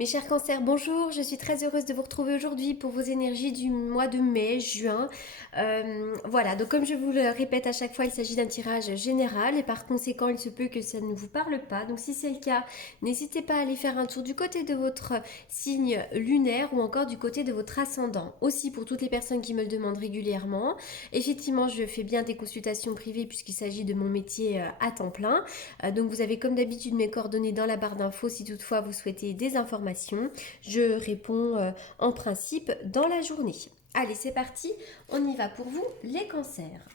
Mes chers cancers, bonjour, je suis très heureuse de vous retrouver aujourd'hui pour vos énergies du mois de mai, juin. Voilà, donc comme je vous le répète à chaque fois, il s'agit d'un tirage général et par conséquent, il se peut que ça ne vous parle pas. Donc si c'est le cas, n'hésitez pas à aller faire un tour du côté de votre signe lunaire ou encore du côté de votre ascendant. Aussi pour toutes les personnes qui me le demandent régulièrement. Effectivement, je fais bien des consultations privées puisqu'il s'agit de mon métier à temps plein. Donc vous avez comme d'habitude mes coordonnées dans la barre d'infos si toutefois vous souhaitez des informations. Je réponds en principe dans la journée. Allez, c'est parti, on y va pour vous, les cancers.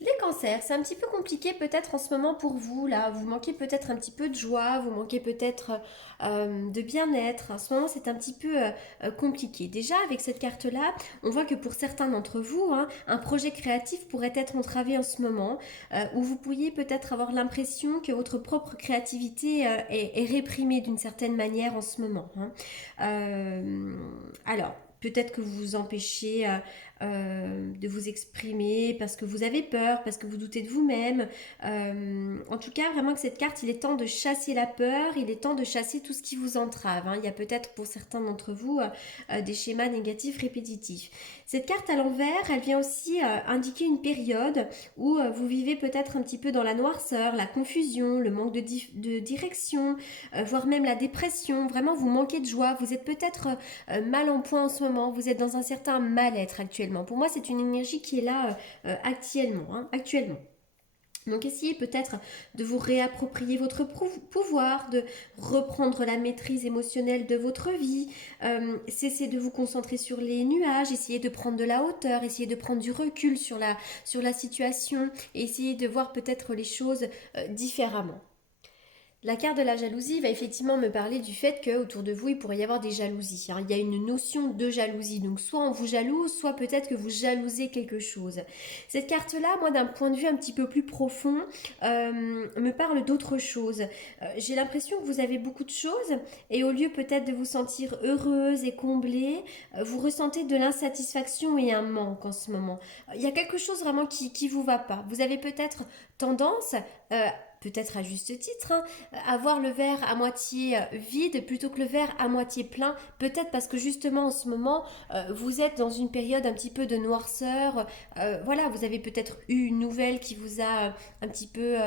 Les cancers, c'est un petit peu compliqué peut-être en ce moment pour vous, là. Vous manquez peut-être un petit peu de joie, vous manquez peut-être de bien-être. En ce moment, c'est un petit peu compliqué. Déjà, avec cette carte-là, on voit que pour certains d'entre vous, hein, un projet créatif pourrait être entravé en ce moment, où vous pourriez peut-être avoir l'impression que votre propre créativité est réprimée d'une certaine manière en ce moment. Hein. Alors, peut-être que vous vous empêchez de vous exprimer parce que vous avez peur, parce que vous doutez de vous-même. En tout cas, vraiment que cette carte, il est temps de chasser la peur, il est temps de chasser tout ce qui vous entrave. Hein. Il y a peut-être pour certains d'entre vous des schémas négatifs répétitifs. Cette carte à l'envers, elle vient aussi indiquer une période où vous vivez peut-être un petit peu dans la noirceur, la confusion, le manque de direction, voire même la dépression. Vraiment, vous manquez de joie, vous êtes peut-être mal en point en ce moment, vous êtes dans un certain mal-être actuellement. Pour moi, c'est une énergie qui est là actuellement. Hein, actuellement. Donc essayez peut-être de vous réapproprier votre pouvoir, de reprendre la maîtrise émotionnelle de votre vie, cessez de vous concentrer sur les nuages, essayez de prendre de la hauteur, essayez de prendre du recul sur la situation, et essayez de voir peut-être les choses différemment. La carte de la jalousie va effectivement me parler du fait qu'autour de vous, il pourrait y avoir des jalousies. Hein. Il y a une notion de jalousie. Donc soit on vous jalouse, soit peut-être que vous jalousez quelque chose. Cette carte-là, moi, d'un point de vue un petit peu plus profond, me parle d'autre chose. J'ai l'impression que vous avez beaucoup de choses et au lieu peut-être de vous sentir heureuse et comblée, vous ressentez de l'insatisfaction et un manque en ce moment. Il y a quelque chose vraiment qui vous va pas. Vous avez peut-être tendance... peut-être à juste titre, hein, avoir le verre à moitié vide plutôt que le verre à moitié plein, peut-être parce que justement en ce moment vous êtes dans une période un petit peu de noirceur, voilà, vous avez peut-être eu une nouvelle qui vous a un petit peu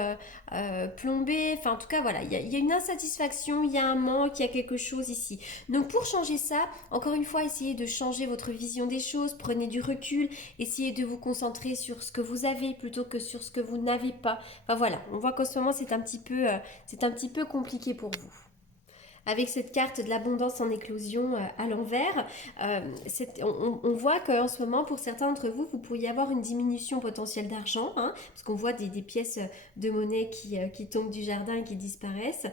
plombé, enfin en tout cas voilà, il y a une insatisfaction, il y a un manque, il y a quelque chose ici. Donc pour changer ça, encore une fois, essayez de changer votre vision des choses, prenez du recul, essayez de vous concentrer sur ce que vous avez plutôt que sur ce que vous n'avez pas. Enfin voilà, on voit qu'en ce moment c'est un petit peu compliqué pour vous. Avec cette carte de l'abondance en éclosion à l'envers, on voit qu'en ce moment, pour certains d'entre vous, vous pourriez avoir une diminution potentielle d'argent, hein, parce qu'on voit des pièces de monnaie qui tombent du jardin et qui disparaissent.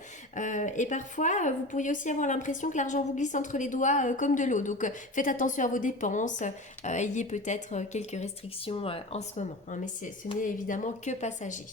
Et parfois, vous pourriez aussi avoir l'impression que l'argent vous glisse entre les doigts comme de l'eau. Donc, faites attention à vos dépenses, ayez peut-être quelques restrictions en ce moment, hein, mais ce n'est évidemment que passager.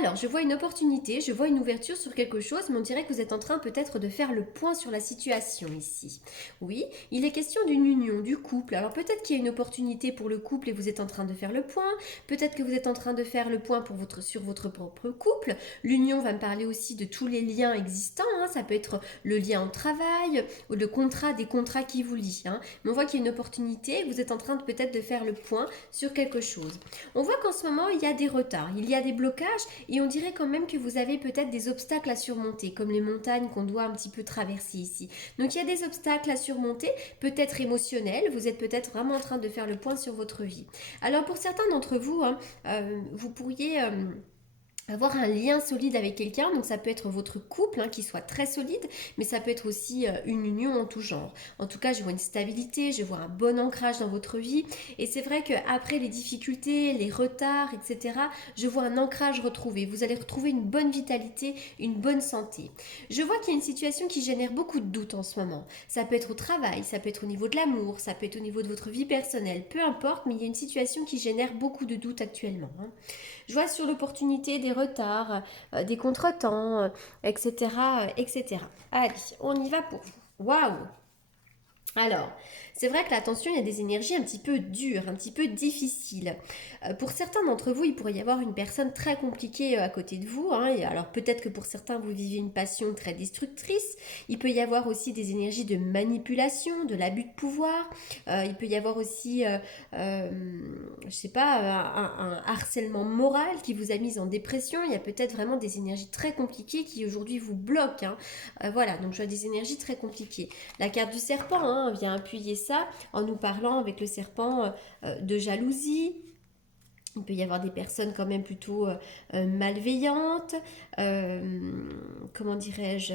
Alors, je vois une opportunité, je vois une ouverture sur quelque chose, mais on dirait que vous êtes en train peut-être de faire le point sur la situation ici. Oui, il est question d'une union, du couple. Alors peut-être qu'il y a une opportunité pour le couple et vous êtes en train de faire le point. Peut-être que vous êtes en train de faire le point sur votre propre couple. L'union va me parler aussi de tous les liens existants. Hein. Ça peut être le lien au travail, ou le contrat, des contrats qui vous lient. Hein. Mais on voit qu'il y a une opportunité, vous êtes en train peut-être de faire le point sur quelque chose. On voit qu'en ce moment, il y a des retards, il y a des blocages et on dirait quand même que vous avez peut-être des obstacles à surmonter, comme les montagnes qu'on doit un petit peu traverser ici. Donc il y a des obstacles à surmonter, peut-être émotionnels, vous êtes peut-être vraiment en train de faire le point sur votre vie. Alors pour certains d'entre vous, hein, vous pourriez... avoir un lien solide avec quelqu'un, donc ça peut être votre couple hein, qui soit très solide, mais ça peut être aussi une union en tout genre. En tout cas, je vois une stabilité, je vois un bon ancrage dans votre vie, et c'est vrai qu'après les difficultés, les retards, etc., je vois un ancrage retrouvé. Vous allez retrouver une bonne vitalité, une bonne santé. Je vois qu'il y a une situation qui génère beaucoup de doutes en ce moment. Ça peut être au travail, ça peut être au niveau de l'amour, ça peut être au niveau de votre vie personnelle, peu importe, mais il y a une situation qui génère beaucoup de doutes actuellement. Hein. Je vois sur l'opportunité des retards, des contretemps, etc., etc. Allez, on y va pour vous. Waouh! Alors, c'est vrai que l'attention, il y a des énergies un petit peu dures, un petit peu difficiles. Pour certains d'entre vous, il pourrait y avoir une personne très compliquée à côté de vous, hein, et alors peut-être que pour certains, vous vivez une passion très destructrice. Il peut y avoir aussi des énergies de manipulation, de l'abus de pouvoir. Il peut y avoir aussi, euh, je sais pas, un harcèlement moral qui vous a mis en dépression. Il y a peut-être vraiment des énergies très compliquées qui aujourd'hui vous bloquent, hein. Voilà, donc je vois des énergies très compliquées. La carte du serpent, hein, vient appuyer ça en nous parlant avec le serpent de jalousie. Il peut y avoir des personnes quand même plutôt malveillantes, comment dirais-je,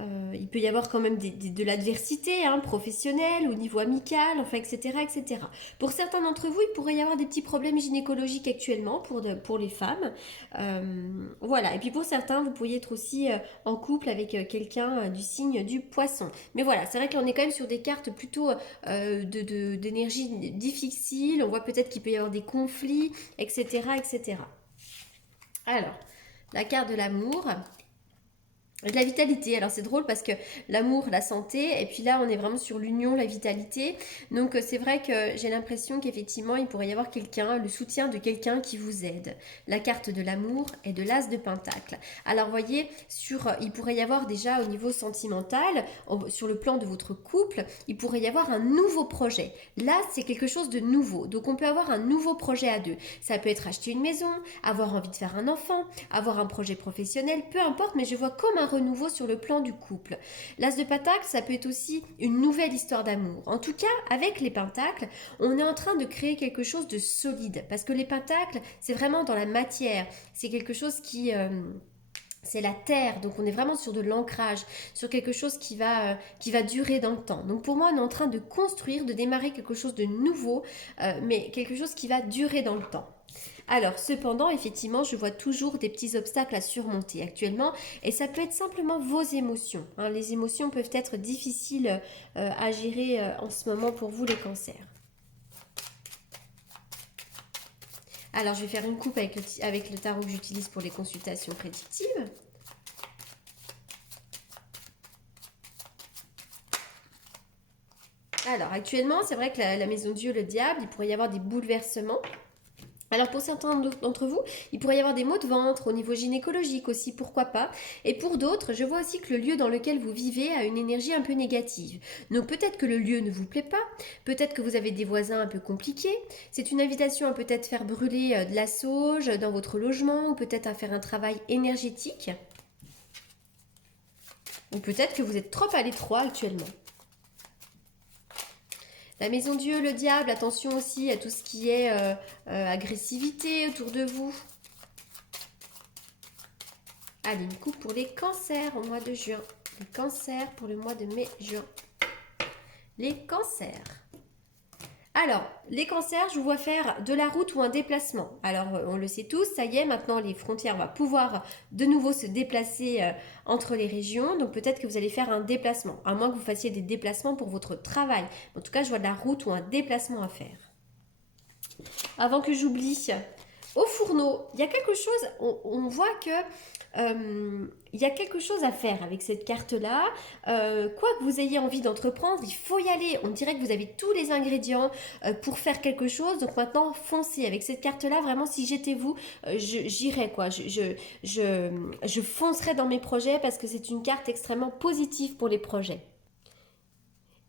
euh, il peut y avoir quand même de l'adversité, hein, professionnelle, au niveau amical, enfin, etc., etc. Pour certains d'entre vous, il pourrait y avoir des petits problèmes gynécologiques actuellement pour les femmes. Voilà. Et puis pour certains, vous pourriez être aussi en couple avec quelqu'un du signe du poisson. Mais voilà, c'est vrai qu'on est quand même sur des cartes plutôt d'énergie difficile. On voit peut-être qu'il peut y avoir des conflits, etc., etc. Alors, la carte de l'amour. De la vitalité, alors c'est drôle parce que l'amour, la santé, et puis là on est vraiment sur l'union, la vitalité, donc c'est vrai que j'ai l'impression qu'effectivement il pourrait y avoir quelqu'un, le soutien de quelqu'un qui vous aide. La carte de l'amour est de l'as de pentacle. Alors voyez, il pourrait y avoir déjà au niveau sentimental, sur le plan de votre couple, il pourrait y avoir un nouveau projet. Là c'est quelque chose de nouveau, donc on peut avoir un nouveau projet à deux. Ça peut être acheter une maison, avoir envie de faire un enfant, avoir un projet professionnel, peu importe, mais je vois comme un renouveau sur le plan du couple. L'as de pentacle, ça peut être aussi une nouvelle histoire d'amour. En tout cas, avec les pentacles, on est en train de créer quelque chose de solide, parce que les pentacles, c'est vraiment dans la matière, c'est quelque chose c'est la terre, donc on est vraiment sur de l'ancrage, sur quelque chose qui va durer dans le temps. Donc pour moi, on est en train de construire, de démarrer quelque chose de nouveau, mais quelque chose qui va durer dans le temps. Alors, cependant, effectivement, je vois toujours des petits obstacles à surmonter actuellement, et ça peut être simplement vos émotions, hein. Les émotions peuvent être difficiles à gérer en ce moment pour vous, les cancers. Alors, je vais faire une coupe avec le tarot que j'utilise pour les consultations prédictives. Alors, actuellement, c'est vrai que la maison Dieu, le diable, il pourrait y avoir des bouleversements. Alors pour certains d'entre vous, il pourrait y avoir des maux de ventre au niveau gynécologique aussi, pourquoi pas. Et pour d'autres, je vois aussi que le lieu dans lequel vous vivez a une énergie un peu négative. Donc peut-être que le lieu ne vous plaît pas, peut-être que vous avez des voisins un peu compliqués. C'est une invitation à peut-être faire brûler de la sauge dans votre logement ou peut-être à faire un travail énergétique. Ou peut-être que vous êtes trop à l'étroit actuellement. La maison Dieu, le diable, attention aussi à tout ce qui est agressivité autour de vous. Allez, une coupe pour les cancers au mois de juin. Les cancers pour le mois de mai-juin. Les cancers. Alors, les cancers, je vous vois faire de la route ou un déplacement. Alors, on le sait tous, ça y est, maintenant les frontières vont pouvoir de nouveau se déplacer entre les régions. Donc, peut-être que vous allez faire un déplacement, à moins que vous fassiez des déplacements pour votre travail. En tout cas, je vois de la route ou un déplacement à faire. Avant que j'oublie, au fourneau, il y a quelque chose, on voit que il y a quelque chose à faire avec cette carte-là. Quoi que vous ayez envie d'entreprendre, il faut y aller. On dirait que vous avez tous les ingrédients pour faire quelque chose. Donc maintenant, foncez. Avec cette carte-là, vraiment, si j'étais vous, j'irais, quoi. Je foncerais dans mes projets parce que c'est une carte extrêmement positive pour les projets.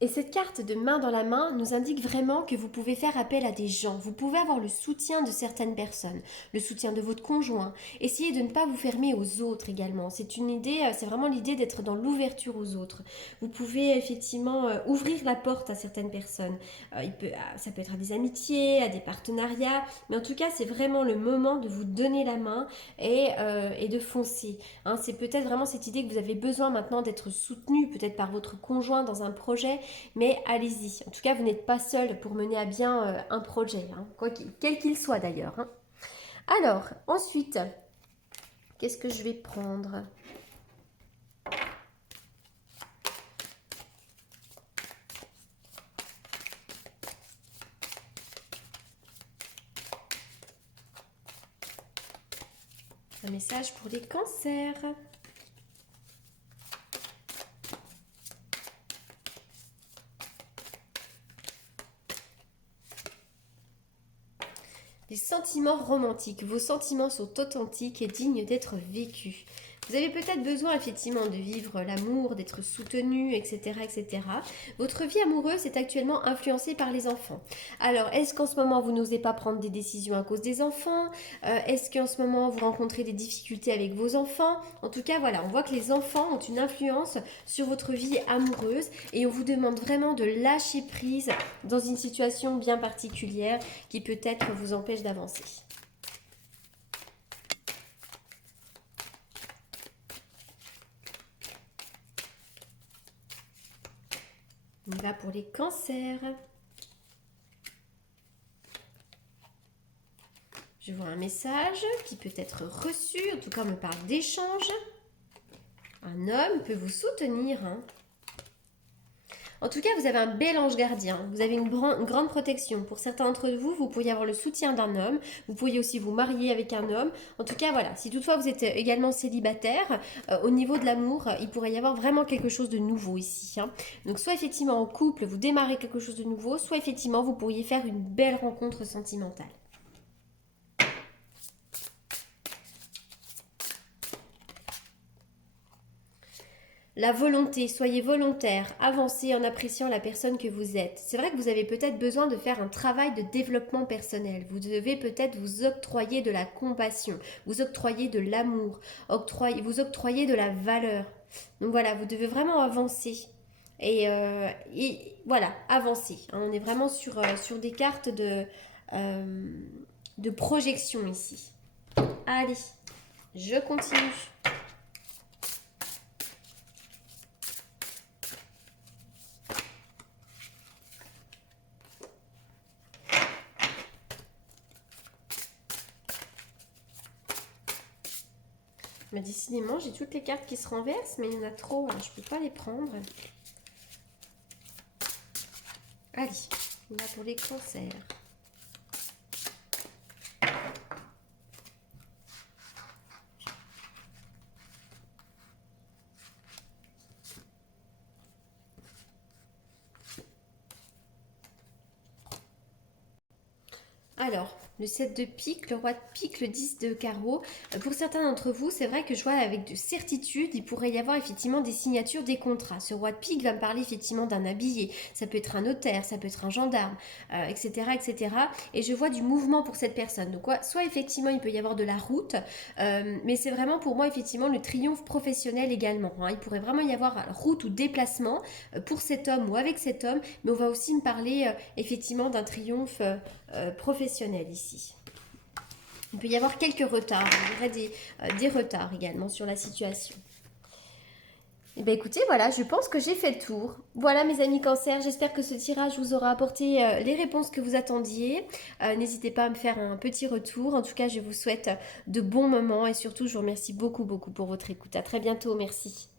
Et cette carte de main dans la main nous indique vraiment que vous pouvez faire appel à des gens, vous pouvez avoir le soutien de certaines personnes, le soutien de votre conjoint. Essayez de ne pas vous fermer aux autres également. C'est une idée, c'est vraiment l'idée d'être dans l'ouverture aux autres. Vous pouvez effectivement ouvrir la porte à certaines personnes. Ça peut être à des amitiés, à des partenariats, mais en tout cas c'est vraiment le moment de vous donner la main et de foncer. Hein, c'est peut-être vraiment cette idée que vous avez besoin maintenant d'être soutenu, peut-être par votre conjoint dans un projet. Mais allez-y. En tout cas, vous n'êtes pas seul pour mener à bien un projet, hein, quel qu'il soit d'ailleurs, hein. Alors, ensuite, qu'est-ce que je vais prendre? Un message pour les cancers. sentiments romantiques. Vos sentiments sont authentiques et dignes d'être vécus. Vous avez peut-être besoin effectivement de vivre l'amour, d'être soutenu, etc., etc. Votre vie amoureuse est actuellement influencée par les enfants. Alors, est-ce qu'en ce moment vous n'osez pas prendre des décisions à cause des enfants? Est-ce qu'en ce moment vous rencontrez des difficultés avec vos enfants? En tout cas, voilà, on voit que les enfants ont une influence sur votre vie amoureuse et on vous demande vraiment de lâcher prise dans une situation bien particulière qui peut-être vous empêche d'avancer. On y va pour les cancers. Je vois un message qui peut être reçu, en tout cas on me parle d'échange. Un homme peut vous soutenir. En tout cas, vous avez un bel ange gardien, vous avez une grande protection. Pour certains d'entre vous, vous pourriez avoir le soutien d'un homme, vous pourriez aussi vous marier avec un homme. En tout cas, voilà, si toutefois vous êtes également célibataire, au niveau de l'amour, il pourrait y avoir vraiment quelque chose de nouveau ici. Donc soit effectivement en couple, vous démarrez quelque chose de nouveau, soit effectivement vous pourriez faire une belle rencontre sentimentale. La volonté, soyez volontaire, avancez en appréciant la personne que vous êtes. C'est vrai que vous avez peut-être besoin de faire un travail de développement personnel. Vous devez peut-être vous octroyer de la compassion, vous octroyer de l'amour, vous octroyer de la valeur. Donc voilà, vous devez vraiment avancer. Et voilà, avancer. On est vraiment sur des cartes de projection ici. Allez, je continue. Mais décidément, j'ai toutes les cartes qui se renversent, mais il y en a trop, alors je ne peux pas les prendre. Allez, on va pour les cancers. Alors, le 7 de pique, le roi de pique, le 10 de carreau. Pour certains d'entre vous, c'est vrai que je vois avec de certitude, il pourrait y avoir effectivement des signatures, des contrats. Ce roi de pique va me parler effectivement d'un habillé. Ça peut être un notaire, ça peut être un gendarme, etc., etc. Et je vois du mouvement pour cette personne. Donc, soit effectivement, il peut y avoir de la route, mais c'est vraiment pour moi effectivement le triomphe professionnel également. Il pourrait vraiment y avoir route ou déplacement pour cet homme ou avec cet homme, mais on va aussi me parler effectivement d'un triomphe professionnel ici. Il peut y avoir quelques retards, on dirait des retards également sur la situation. Et bien écoutez, voilà, je pense que j'ai fait le tour. Voilà mes amis cancers, j'espère que ce tirage vous aura apporté les réponses que vous attendiez. N'hésitez pas à me faire un petit retour. En tout cas, je vous souhaite de bons moments et surtout, je vous remercie beaucoup, beaucoup pour votre écoute. À très bientôt, merci.